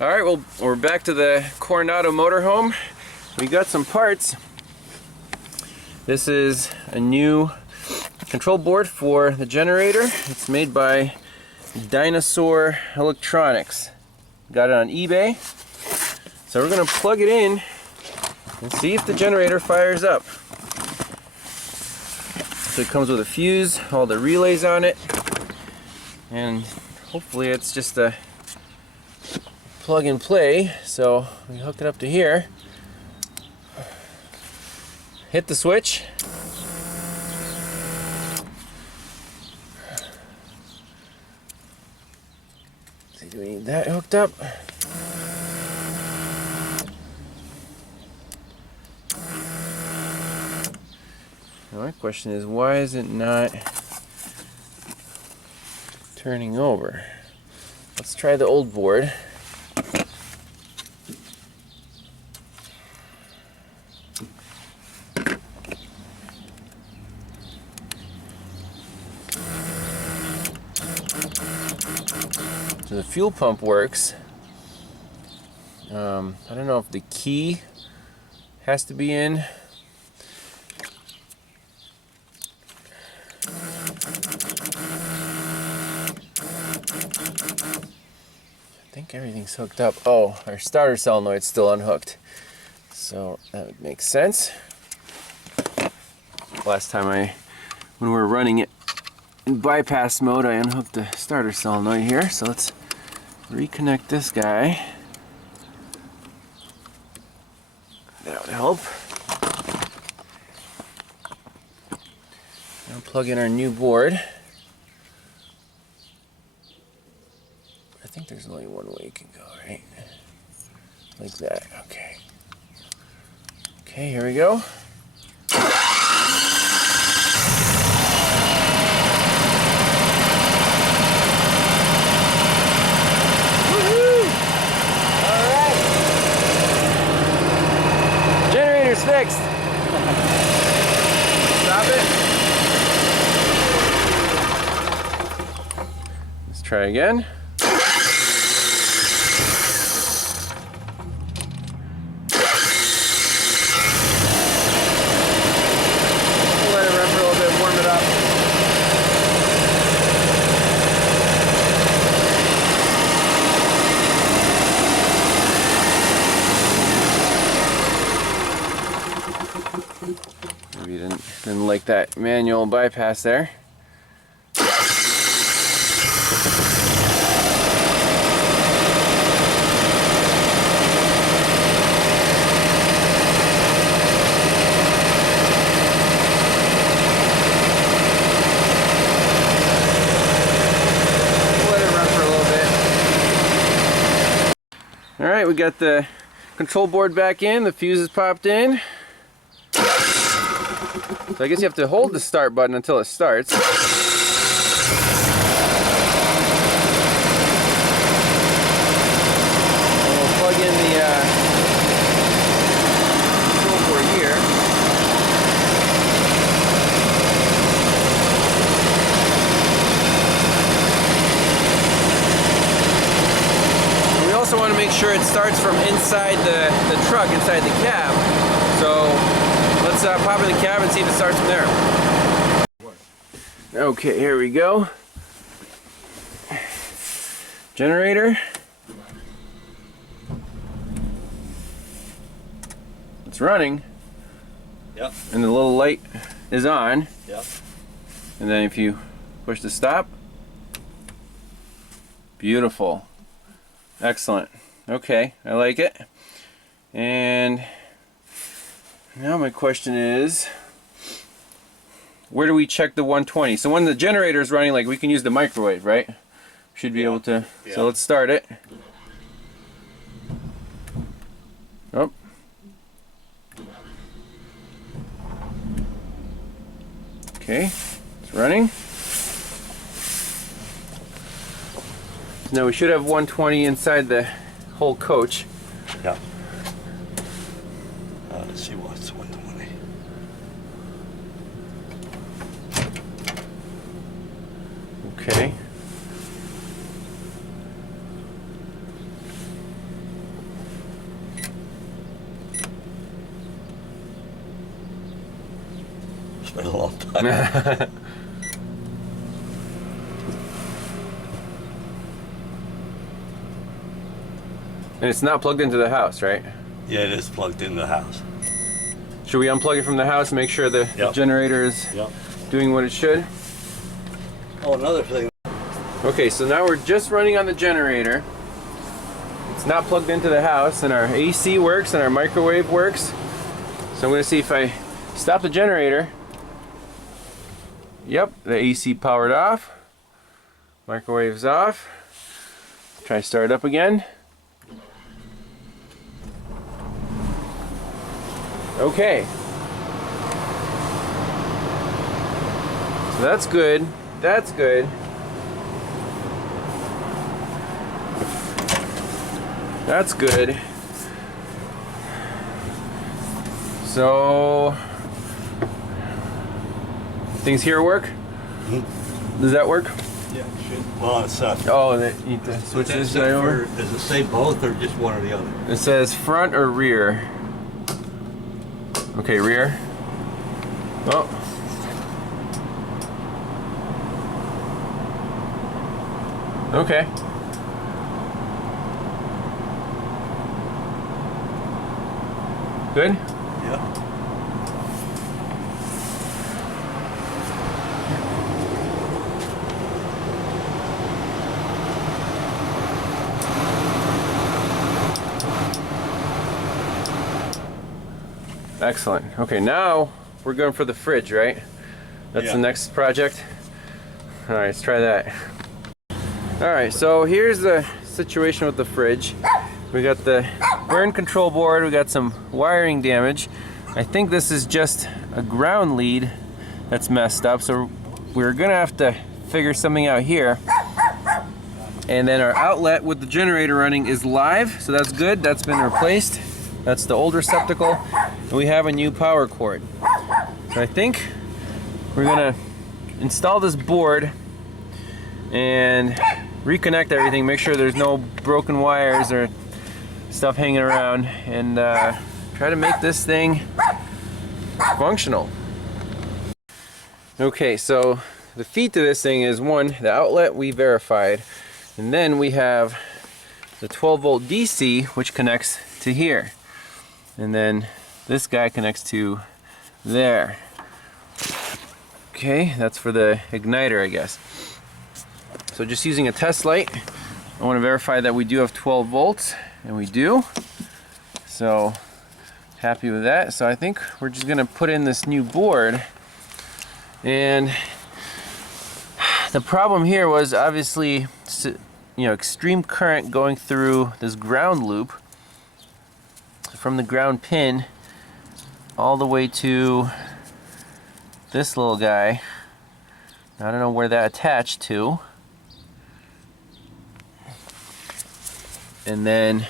Alright, well, we're back to the Coronado Motorhome. We got some parts. This is a new control board for the generator. It's made by Electronics. Got it on eBay. So we're going to plug it in and see if the generator fires up. So it comes with a fuse, all the relays on it, and hopefully it's just a plug and play. So we hook it up to here, hit the switch, see, do we need that hooked up? Now my question is, why is it not turning over? Let's try the old board. So the fuel pump works. I don't know if the key has to be in. I think everything's hooked up. Oh, our starter solenoid's still unhooked. So that would make sense. Last time when we were running it in bypass mode, I unhooked the starter solenoid here. So let's reconnect this guy. That would help. Now plug in our new board. I think there's only one way you can go, right? Like that, okay. Okay, here we go. Woohoo! All right. Generator's fixed. Stop it. Let's try again. Maybe you didn't like that manual bypass there. Alright, we got the control board back in, the fuse is popped in. So I guess you have to hold the start button until it starts. And we'll plug in the control board here. We also want to make sure it starts from inside the truck, inside the cab. So let's pop in the cab and see if it starts from there. Okay, here we go. Generator. It's running. Yep. And the little light is on. Yep. And then if you push the stop. Beautiful. Excellent. Okay, I like it. And now my question is, where do we check the 120? So when the generator is running, like, we can use the microwave, right? Should be able to. Yeah. So let's start it. Oh. Okay, it's running. Now we should have 120 inside the whole coach. Yeah. Let's see what's 120. Okay. It's been a long time. And it's not plugged into the house, right? Yeah, it is plugged in the house. Should we unplug it from the house and make sure the generator is doing what it should? Oh, another thing. Okay, so now we're just running on the generator. It's not plugged into the house, and our AC works and our microwave works. So I'm going to see if I stop the generator. Yep, the AC powered off. Microwave's off. Try start it up again. Okay. So that's good. That's good. That's good. So things here work? Mm-hmm. Does that work? Yeah, it should. Well, it's oh, you need to switch this right over? Does it say both or just one or the other? It says front or rear. Okay, rear. Oh. Okay. Good? Yeah. Excellent. Okay, now we're going for the fridge, right? That's the next project. All right, let's try that. All right, so here's the situation with the fridge. We got the burn control board, we got some wiring damage. I think this is just a ground lead that's messed up, so we're gonna have to figure something out here. And then our outlet with the generator running is live, so that's good, that's been replaced. That's the old receptacle, and we have a new power cord. So I think we're gonna install this board and reconnect everything, make sure there's no broken wires or stuff hanging around, and try to make this thing functional. Okay, so the feed to this thing is one, the outlet we verified, and then we have the 12 volt DC which connects to here, and then this guy connects to there. Okay, that's for the igniter, I guess. So just using a test light, I want to verify that we do have 12 volts, and we do. So happy with that. So I think we're just gonna put in this new board, and the problem here was obviously, you know, extreme current going through this ground loop from the ground pin all the way to this little guy. I don't know where that attached to. And then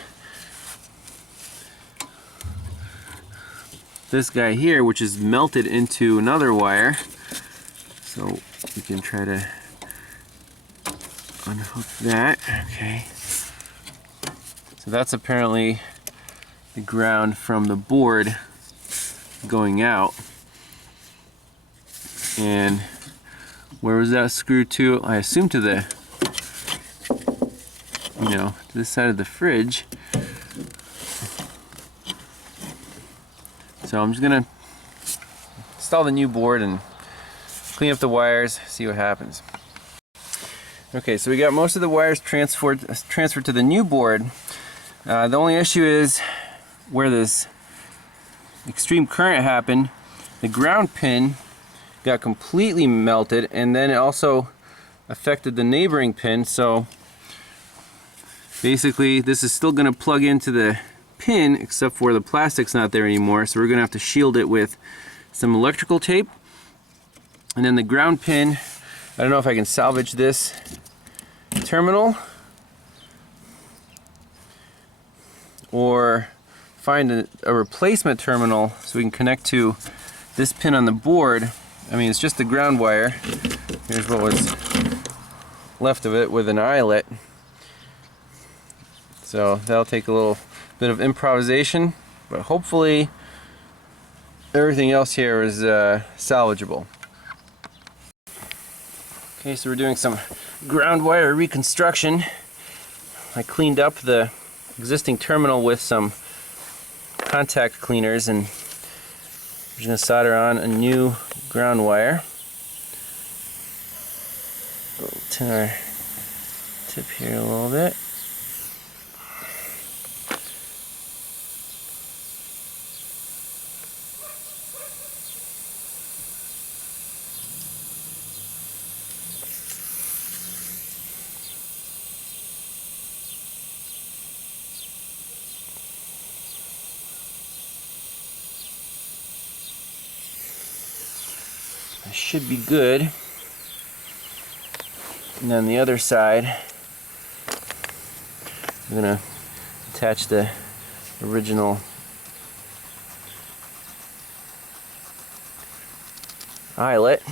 this guy here, which is melted into another wire. So we can try to unhook that. Okay. So that's apparently the ground from the board going out. And where was that screwed to? I assume to the, you know, to this side of the fridge. So I'm just gonna install the new board and clean up the wires, see what happens. Okay, so we got most of the wires transferred to the new board. The only issue is where this extreme current happened, the ground pin got completely melted, and then it also affected the neighboring pin. So basically this is still going to plug into the pin, except for the plastic's not there anymore, so we're going to have to shield it with some electrical tape. And then the ground pin, I don't know if I can salvage this terminal or find a replacement terminal so we can connect to this pin on the board. I mean, it's just the ground wire. Here's what was left of it with an eyelet. So that'll take a little bit of improvisation, but hopefully everything else here is salvageable. Okay, so we're doing some ground wire reconstruction. I cleaned up the existing terminal with some contact cleaners, and we're just going to solder on a new ground wire. We'll tin our tip here a little bit. That should be good. And then the other side, I'm going to attach the original eyelet.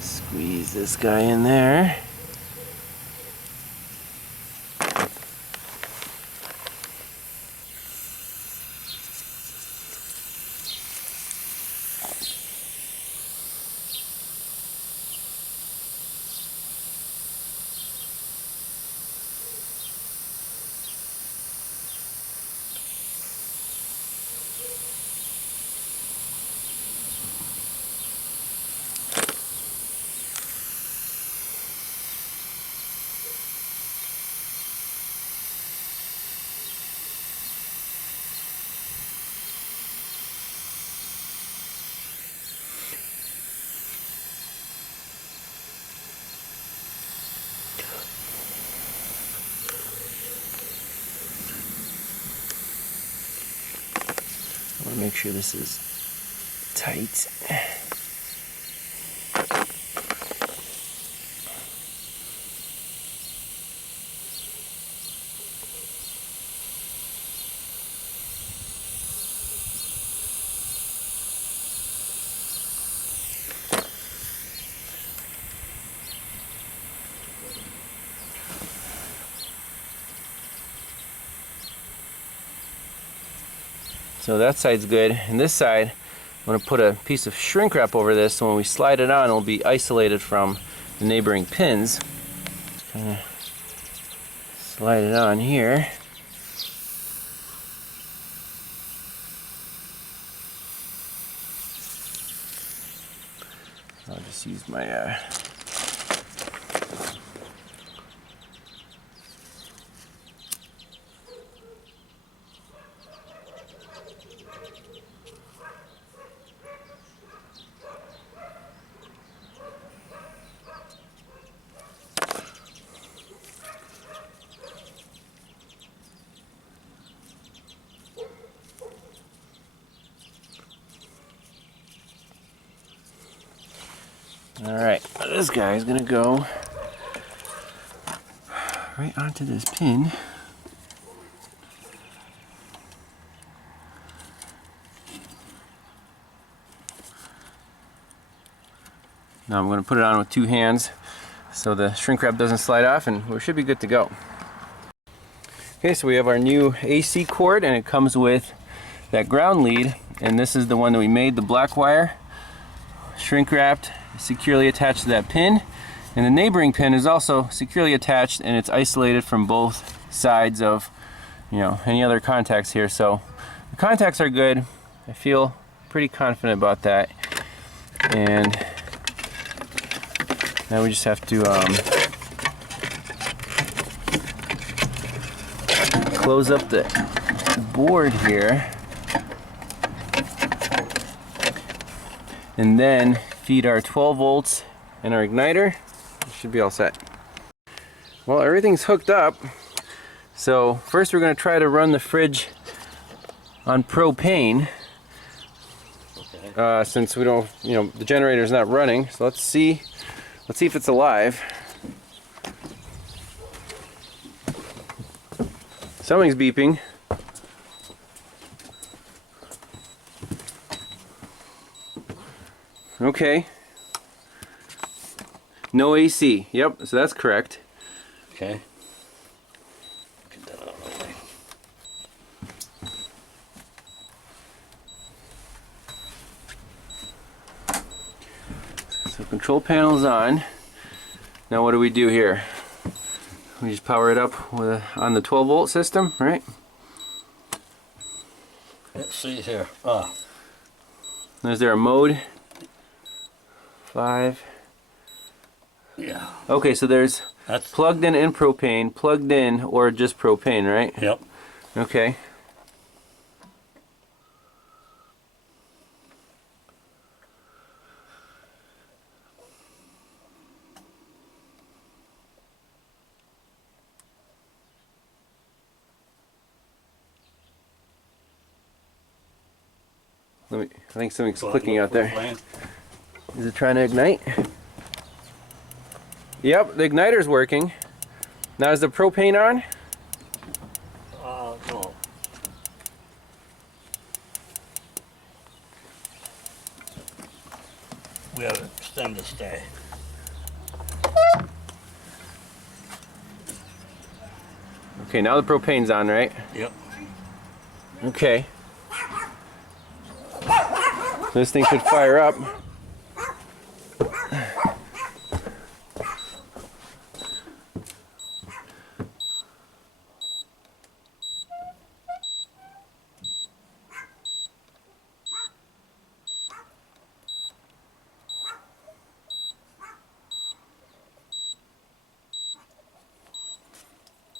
Squeeze this guy in there. I want to make sure this is tight. So that side's good, and this side I'm going to put a piece of shrink wrap over this, so when we slide it on it'll be isolated from the neighboring pins. Just kind of slide it on here. I'll just use my Alright, this guy is going to go right onto this pin. Now I'm going to put it on with two hands so the shrink wrap doesn't slide off, and we should be good to go. Okay, so we have our new AC cord, and it comes with that ground lead, and this is the one that we made, the black wire, shrink wrapped, securely attached to that pin, and the neighboring pin is also securely attached, and it's isolated from both sides of, you know, any other contacts here. So the contacts are good. I feel pretty confident about that, and now we just have to close up the board here, and then feed our 12 volts and our igniter. It should be all set. Well, everything's hooked up. So first we're going to try to run the fridge on propane. Okay. since we don't, the generator's not running. So let's see if it's alive. Something's beeping. Okay. No AC. Yep, so that's correct. Okay. Get that out of the way. So control panel's on. Now what do we do here? We just power it up on the 12 volt system, right? Let's see here. Is there a mode? 5. Yeah. Okay, so there's That's plugged in and propane, plugged in or just propane, right? Yep. Okay. I think something's clicking out there. Flame. Is it trying to ignite? Yep, the igniter's working. Now is the propane on? No. We have to extend the stay. Okay, now the propane's on, right? Yep. Okay. This thing should fire up.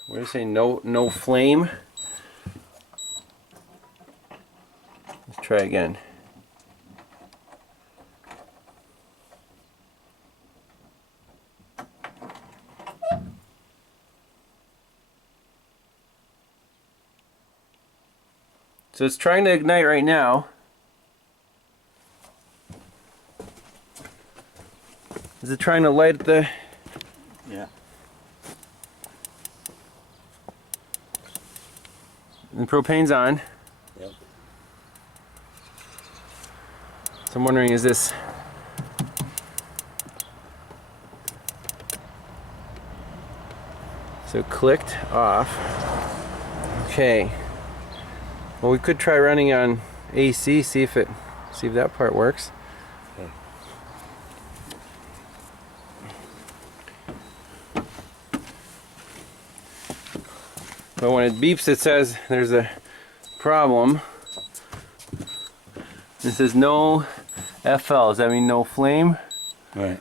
What do you say? No flame. Let's try again. So it's trying to ignite right now. Is it trying to light the... Yeah. The propane's on. Yep. So I'm wondering, is this... So it clicked off. Okay. Well, we could try running on AC, see if that part works. Okay. But when it beeps, it says there's a problem. It says no FL. Does that mean no flame? Right.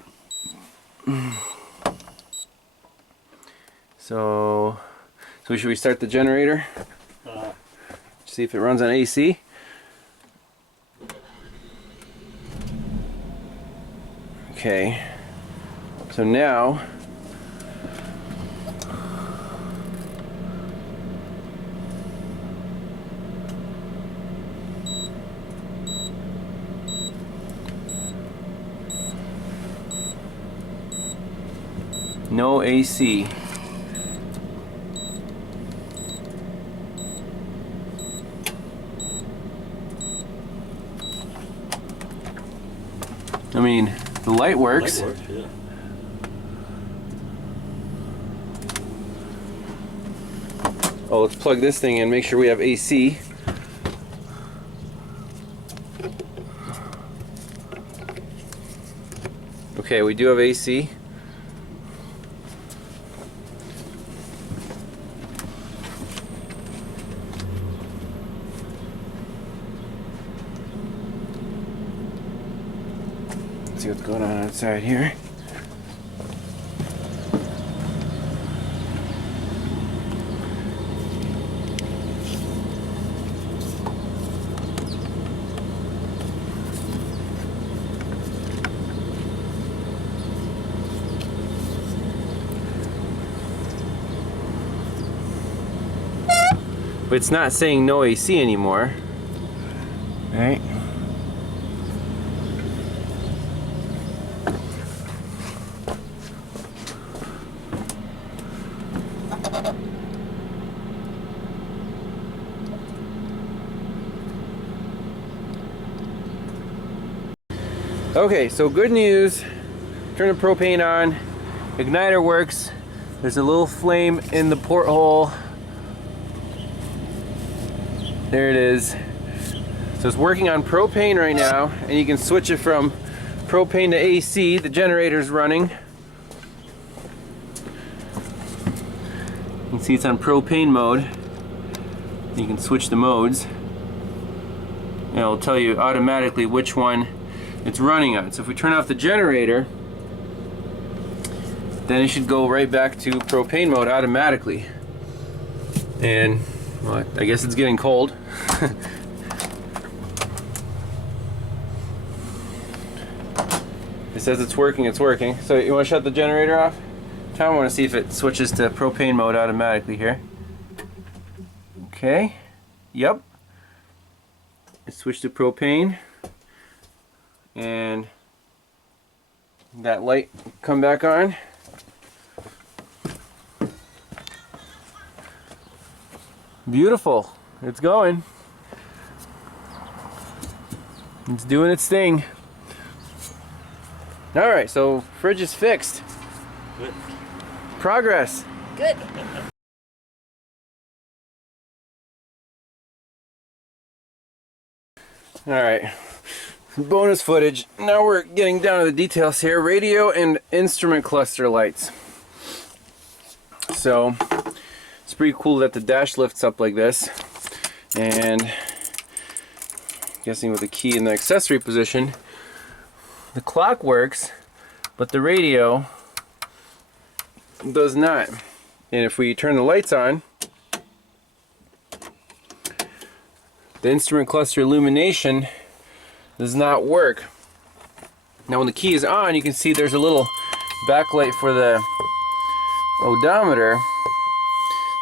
So should we start the generator? See if it runs on AC. Okay. So now no AC. I mean, the light works. Light works, yeah. Oh, let's plug this thing in, make sure we have AC. Okay, we do have AC. Let's see what's going on outside here. But it's not saying no AC anymore. Right? Okay, so good news. Turn the propane on. Igniter works. There's a little flame in the porthole. There it is. So it's working on propane right now, and you can switch it from propane to AC. The generator's running. You can see it's on propane mode. You can switch the modes. And it'll tell you automatically which one it's running on. So if we turn off the generator, then it should go right back to propane mode automatically. And well, I guess it's getting cold. It says it's working, So you want to shut the generator off? Tom, I want to see if it switches to propane mode automatically here. Okay. Yep. It switched to propane. And that light come back on. Beautiful. It's going. It's doing its thing. All right, so fridge is fixed. Good. Progress. Good. All right. Bonus footage. Now we're getting down to the details here. Radio and instrument cluster lights. So it's pretty cool that the dash lifts up like this, and I'm guessing with the key in the accessory position, the clock works, but the radio does not. And if we turn the lights on, the instrument cluster illumination does not work. Now when the key is on, you can see there's a little backlight for the odometer,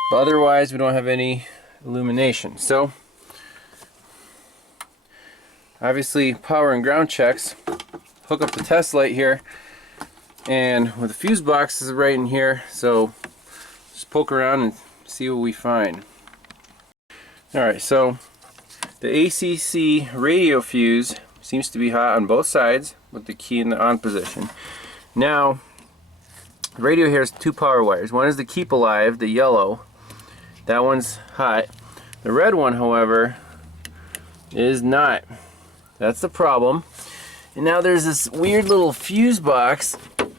but otherwise we don't have any illumination. So obviously power and ground checks. Hook up the test light here, and with the fuse box is right in here, so just poke around and see what we find. Alright, so the ACC radio fuse seems to be hot on both sides with the key in the on position. Now, the radio here has two power wires. One is the keep alive, the yellow. That one's hot. The red one, however, is not. That's the problem. And now there's this weird little fuse box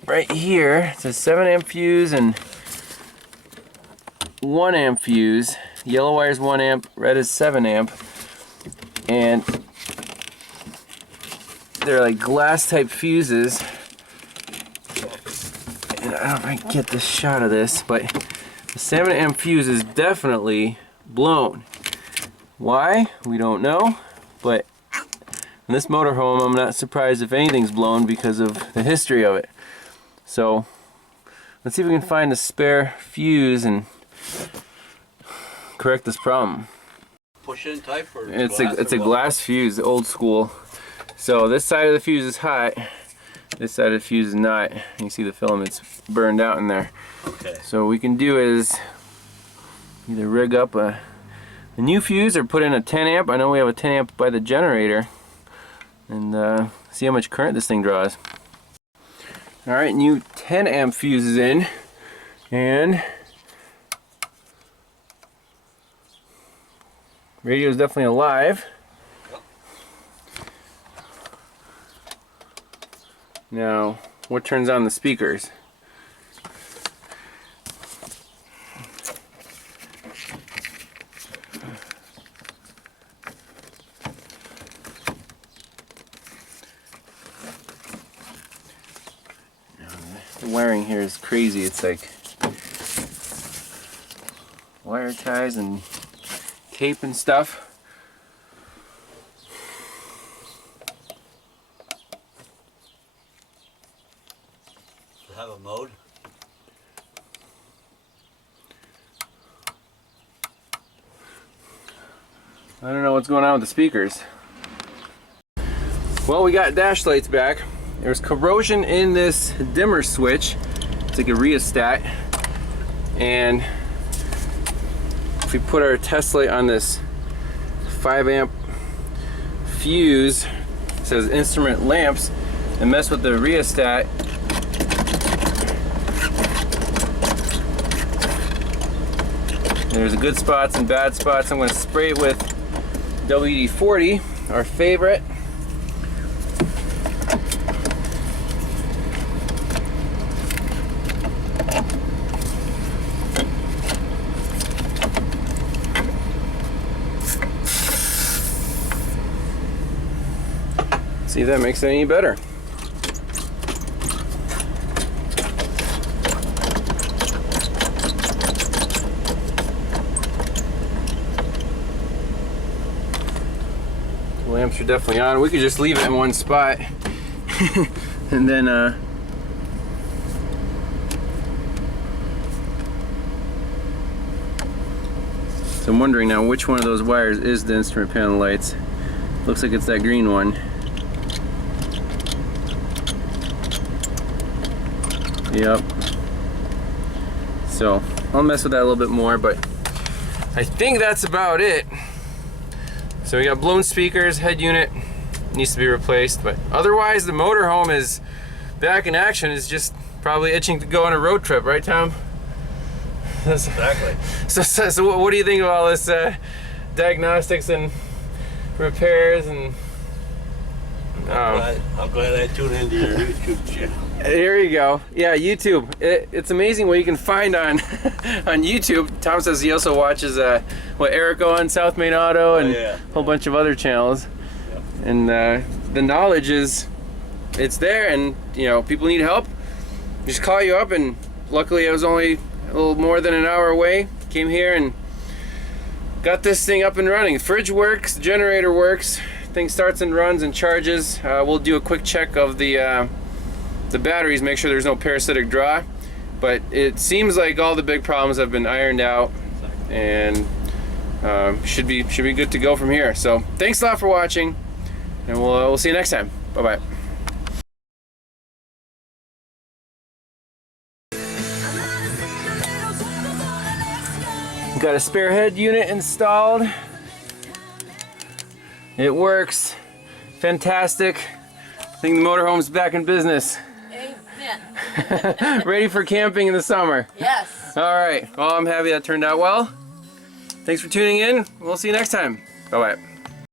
right here. It's a 7 amp fuse and 1 amp fuse. Yellow wire is 1 amp, red is 7 amp. And they're like glass type fuses. And I don't know if I can get this shot of this, but the 7 amp fuse is definitely blown. Why? We don't know, but in this motorhome I'm not surprised if anything's blown because of the history of it. So let's see if we can find a spare fuse and correct this problem. Push-in type or It's a glass fuse, old school. So this side of the fuse is hot, this side of the fuse is not. You can see the filament's burned out in there. Okay. So what we can do is either rig up a new fuse or put in a 10 amp. I know we have a 10 amp by the generator, and see how much current this thing draws. Alright, new 10 amp fuse is in, and radio is definitely alive. Now, what turns on the speakers? The wiring here is crazy. It's like wire ties and tape and stuff. Does it have a mode? I don't know what's going on with the speakers. Well, we got dash lights back. There's corrosion in this dimmer switch. It's like a rheostat. And if we put our test light on this 5 amp fuse, it says instrument lamps, and mess with the rheostat. There's good spots and bad spots. I'm going to spray it with WD-40, our favorite. See if that makes it any better. The lamps are definitely on. We could just leave it in one spot and then so I'm wondering now which one of those wires is the instrument panel lights. Looks like it's that green one. Yep. So I'll mess with that a little bit more, but I think that's about it. So we got blown speakers, head unit needs to be replaced, but otherwise the motorhome is back in action. Is just probably itching to go on a road trip, right, Tom? Exactly. So what do you think of all this diagnostics and repairs and? I'm glad I tuned into your YouTube channel. There you go. Yeah, YouTube. It's amazing what you can find on on YouTube. Tom says he also watches Erico on South Main Auto and a whole bunch of other channels. Yep. And the knowledge it's there, and you know, people need help. Just call you up, and luckily I was only a little more than an hour away. Came here and got this thing up and running. Fridge works, generator works. Thing starts and runs and charges. We'll do a quick check of the batteries, make sure there's no parasitic draw, but it seems like all the big problems have been ironed out, and should be good to go from here. So thanks a lot for watching, and we'll see you next time. Bye bye. Got a spare head unit installed. It works. Fantastic. I think the motorhome's back in business. Amen. Ready for camping in the summer. Yes. All right. Well, I'm happy that turned out well. Thanks for tuning in. We'll see you next time. Bye-bye.